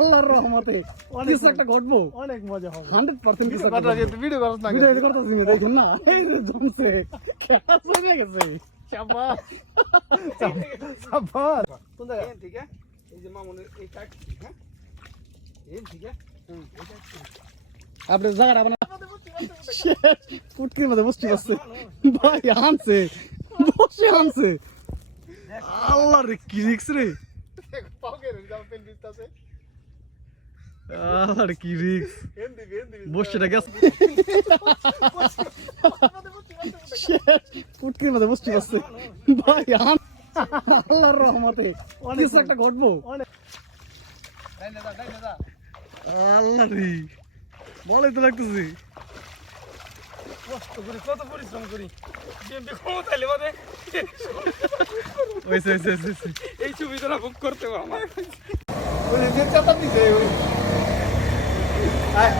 আল্লাহর রহমতে কিছু একটা ঘটবো, অনেক মজা হবে 100% কিছু কথা যেহেতু ভিডিও করছ না ভিডিও করতেছি দেখেন না, এই যে জমছে খেলা চলে গেছে। শাবাশ শাবাশ কোন জায়গা এই ঠিক আছে এই যে মামুনের এই কাট হ্যাঁ এই ঠিক আছে এই কাট আপনি জায়গাটা মানে ফুটকির মধ্যে বসতে পারছে ভাই, আনছে বসে আনছে। আল্লাহ রে কি রিক্স রে, পাওকে রে যাও পেন দিতেছে আল্লাহ রে কি রিক্স। হেন্দি বসছেটা গেছে ফুটকির মধ্যে বসতে পারছে ভাই, আল্লাহর রহমতে কিছু একটা ঘটবো। ডাইনে যা আল্লাহ রে বলে তো লাগতেছি। কষ্ট করি কত পরিশ্রম করি বিএমপি ক্ষমতাইলে বাদে ওইসে এই সুবিধাটা ভোগ করতে হবে আমার ওই যে চাতা দিছে ওই আয়